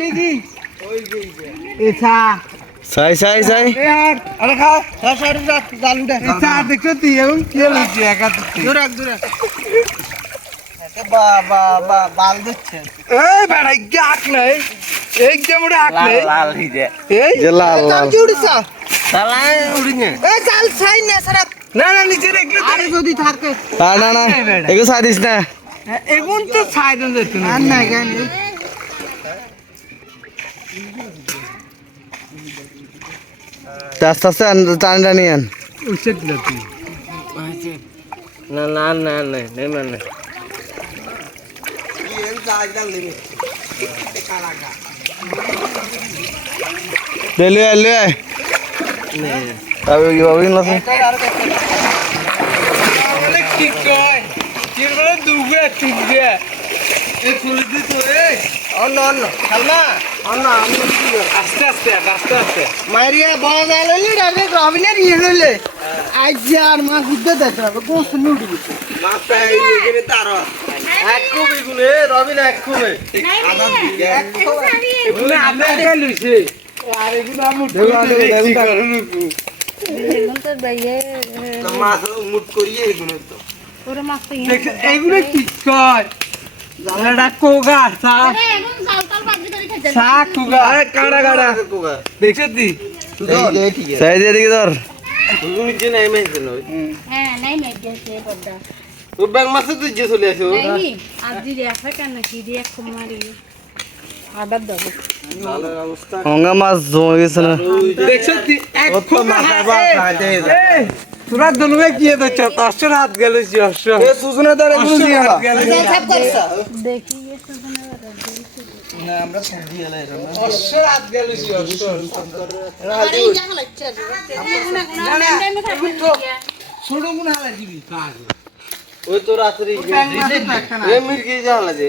lessee ওই যে এছা সাই সাই সাই এ হাট আরে খা সাড়ে রাত জালুটা এছা দেখছো তুই এখন কি হচ্ছে একা তুই দূরে বাবা বাল দিচ্ছে এই বেড়া কি আক নাই এই যে মোড়ে আক নাই লাল হিজে এই যে লাল লাল কি উড়িছা সালা উড়িনে এই চাল ছাই না সারা না নিচে রেখে আরে যদি থাকে না এগো সাদিস না এখন তো ছাই দেন যেত না আর না কেন আস্তে আস্তে টান টানি আন উচ্ছেদ দিল তুই না ले ले अब ये बाबू ना অনেক ঠিক কয় কি বলে দুবে ঠিক দে এই খুলে দি তো রে অন্য খালমা অন্য আমি আস্তে আস্তে মারিয়া বড় জাললি ডাইরেক্ট রবিনের ইয়ে হইলে আজ আর মাছ উদ্দে দেখো কোন শুনি উঠবি মাছটা এই এখানে তার এক কুবি গুনে রবিন এক কুবে আধা দিকে এগুলো আধা কে লইছে আর এগুলো আমি দেখি করুন তো বাইয়ে মাছ মুট করিয়ে এগুলো তো ওরে মাছ তো দেখ এইগুলো কি কয় জালাটা কোগা সা আরে এখন কাল বাদ করে খেতে সা কোগা আরে কাড়া কোগা দেখছ দি ঠিক আছে সাই দিয়ে দিকে ধর তুমি যে নাই মেছে নই হ্যাঁ নাই নাই গেছে বড়দা ও ব্যাং মাছে তুই যে চলে আসো নাই আজি দেখা কেন কি দিয়ে কুমারি আবার দাও ভালো অবস্থা অঙ্গা মাছ জমে গেছে না দেখছ তুই এক মাথা বা খাইতে তোরা দলবে কি দেখছ তার হাত গেল জশ এ সুজনা ধরে গুলো দিয়ে হাত গেল সব করছ দেখি গেছে না আমরা সব দিয়ে এলাই অশ্বর হাত গেল জশ আরে জানা লাগছে ছোট গুণ হালা দিবি কাজ ওই তো রাত্রি এ মির্কি জানা লাগে